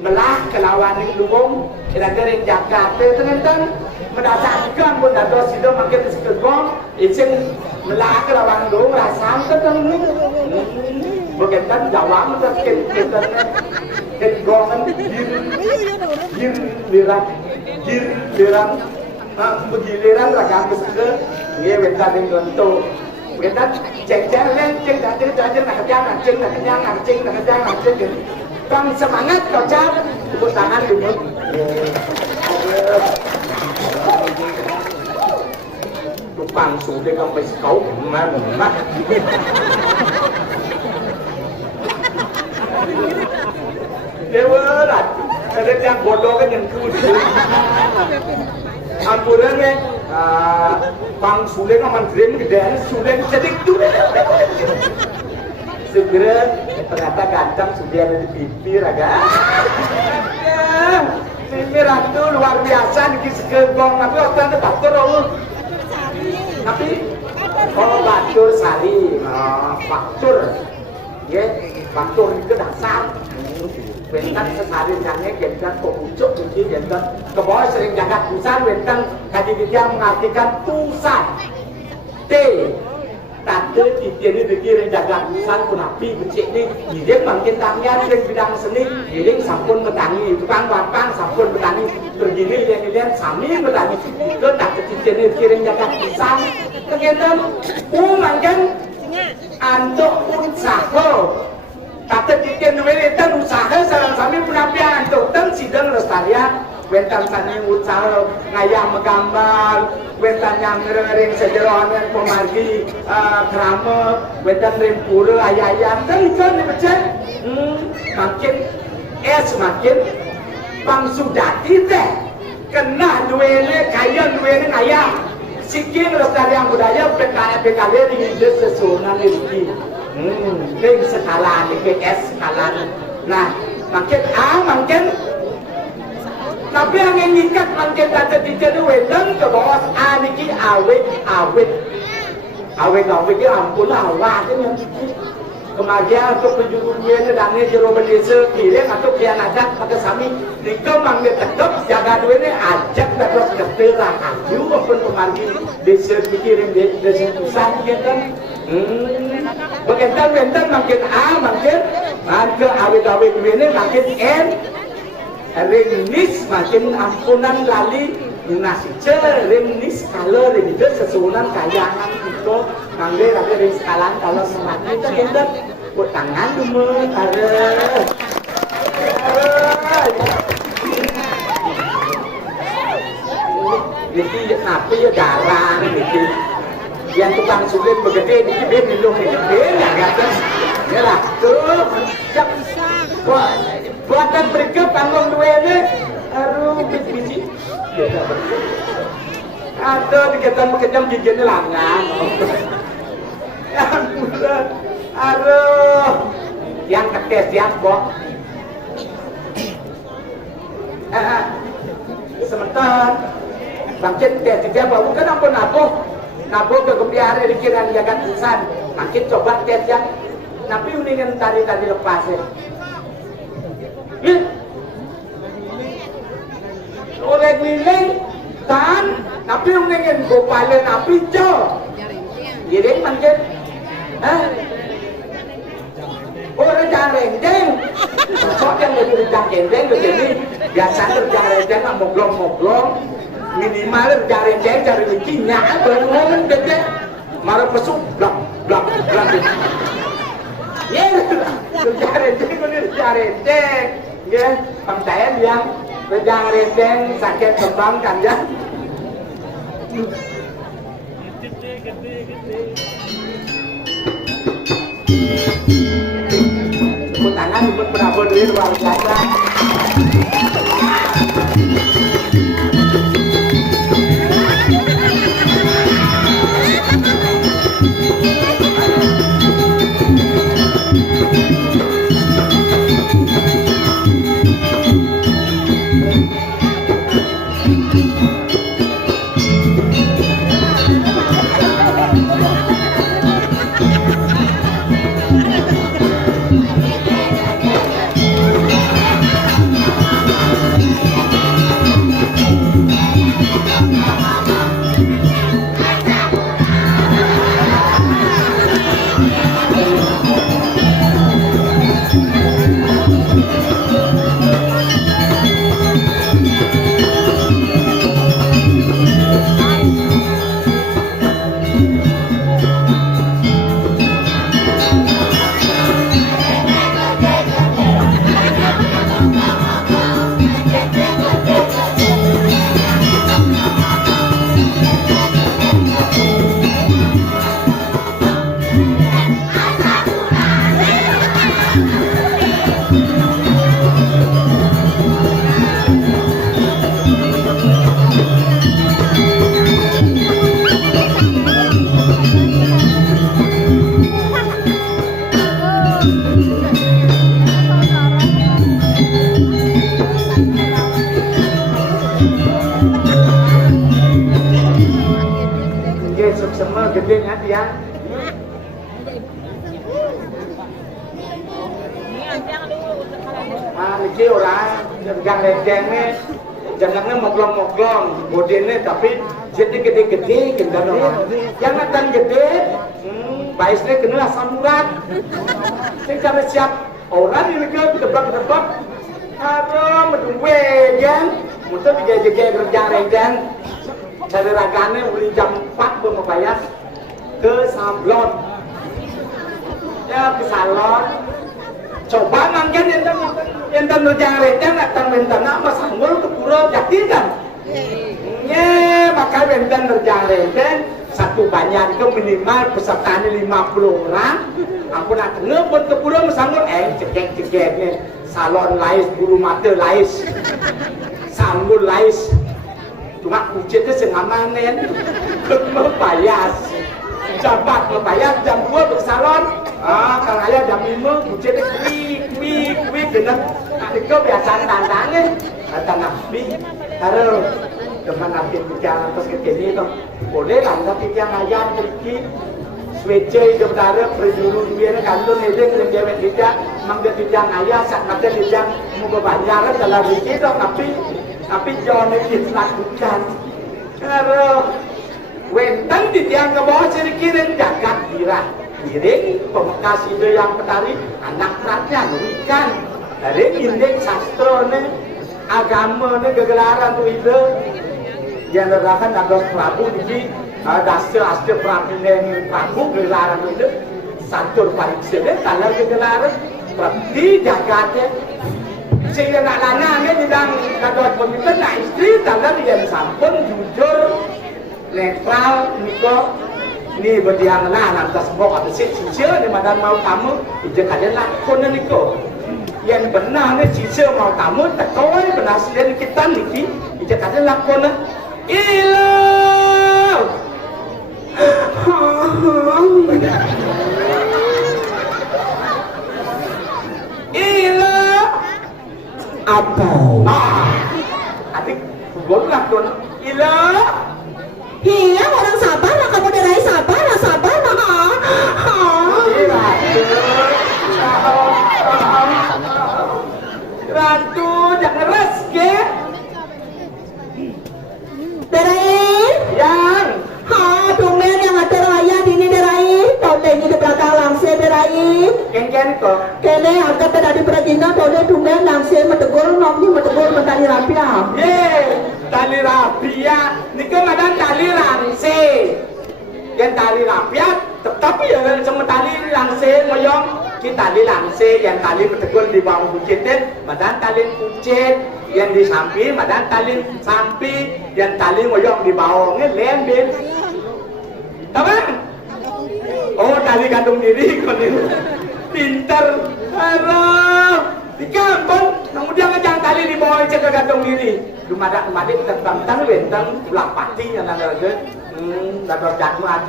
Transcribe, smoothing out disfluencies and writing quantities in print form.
Belah kelawan ning lubung kira-kira yang jaga teman-teman mendasarkan pun ada sido makin sekegong izin melah kelawan lubung rasam teman berkaitan jawab terkait kegongan gir liran begiliran ragam ke nge wetan ning lentuk wetan ceng-ceng nak kenyang Bang semangat kau cap, tepuk tangan dulu. Bang sudah kau masih kau mana? Dewa rat, ada yang bodoh kan yang kudu. Ampurannya, bang sudah kau mandrin gede, sudah jadi dulu. Segera ternyata ganteng sudah ada di pipi raga. Ini ratu luar biasa nih segegong tapi waktu itu batur tapi batur sari batur ya batur itu dasar bentar sesari jangan gentar kok ucuk mungkin gentar ke bawah sering jagat pusat bentar tadi dia mengartikan pusat T tante titian ini dikirim jaga urusan pun api becik ni dia makin tangnya di bidang seni dia sampun bertani tukang wapang sampun bertani tergini dia sami bertani itu tak titian ini dikirim jaga urusan kegiatan makin untuk usaha tante titian ini dan usaha sarang sami pun api untuk dan sidang lestarian wentan sani usaha ngayam menggambar wentan yang ngering sejerohan pemargi kerama wentan rempura ayam kan ikan dibecek makin makin bang sudati teh kena duene kaya duene ngayam sikit lestarian budaya PKL ini sesunan ini ini skala ini skala nah makin tapi yang ngikat makin tante tiga tu wedang ke bawah aniki awet ini ampun awak ni yang kemagian untuk penjuru duit dan ni jero berdesa kira atau kian ajak pakai sami dikembang dia tetap jaga duit ni ajak tetap ketera kayu apa kemagi desa pikirin desa susah kita Bekentan makin ke awet duit ni makin Ringnis makin ampunan lali nasice ringnis kalau ringde sesunan kayangan itu manggil tapi ring sekalan kalau semakin itu kita buat tangan dulu jadi apa ya garang gitu yang tukang sulit begede dikit minum gede ya kan ya lah tuh buatan berikut tanggung dua ini aduh biji ada dikatakan kejam giginya langan aduh yang ketes yang bok sebentar bangkit tes juga bawa bukan apa ke kebiara dikiran jagat insan makin coba tes yang tapi mendingan tadi lepas ya oleh keliling tan tapi mendingan gopalan api jo jadi makin orang jangan rendeng sok yang lebih jangan rendeng begini biasa jangan rendeng nggak moglong minimal jangan rendeng cari bikinnya bermomen bete marah pesuk blak ya jangan rendeng ya pangtaian yang jangan rendeng sakit kembang kan ya tepuk tangan untuk berapa duit luar biasa Semua gede nya dia. Iki orang yang ledengnya jangannya moglong-moglong bodene tapi jadi gede-gede gendang yang natan gede baisnya kena asam urat sing cara siap orang ini ke debak-debak harus menunggu kan muntah digaji-gaji kerja ledeng cari ragane uli jam 4 membayar ke Sablon ya ke salon coba nanggen enten rejang rejang datang benten apa sanggul ke pura jati kan nye bakal benten rejang rejang satu banyak ke minimal pesertanya 50 orang aku nak ngebut ke pura mesanggul cekek nih salon lais bulu mata lais sanggul lais cuma kucitnya sengamanen membayar jabat membayar jam 2 ke salon kalau ayah jam 5 kucitnya kuih dengan adikku biasa tantangnya kata nabi harus teman nabi bicara terus ke sini tuh boleh lah tapi yang ayah pergi swece itu berada berjuru dia kantor ini kerja tidak mangga tidak ayah saat mata tidak mau kebanyaran dalam diri tuh tapi jangan dilakukan harus wentang di tiang ke bawah sedikit jagat dirah Giring pemekas ide yang petari anak rakyat ikan dari indeks sastra nih agama nih kegelaran tuh ide yang nerahkan ada Prabu di dasar Prabu nih Prabu kegelaran itu sancur pariksa deh talar kegelaran di jagatnya sehingga nak lanangnya bidang kadot pemimpin nak istri talar yang sampun jujur netral niko ni berdiam lah nanti semua ada sisa ni madan mau kamu ije kalian lah kono niko yang benar ni sisa mau kamu tak kau ni benar sih kita niki ije kalian lah kono ilo ilo apa adik boleh kono ilo. Iya, orang sabar lah, kamu dari sabar lah, Ratu, jangan reske. Derai? Yang? Tumben yang ada raya di ini derai. Tau ini di belakang langsir derai. Kengken kok. Kene harga tadi perajingan tau tumben langsir metegur, nomnya metegur mentari rapia. Tali rapia, ni kan ada tali langse. Yang tali rapia, tetapi yang sama tali langse moyong kita tali langse yang tali betegul di bawah bukitnya, badan tali kucit yang di samping, badan tali samping yang tali moyong di bawahnya lembir. Tahu? Oh tali gantung diri kon itu. Pinter, harap. Di kampung, kemudian ngejang tali di bawah cek gantung diri. Dumada kita tentang bentang ulah pati yang ada lagi. Dapat jatuh aja.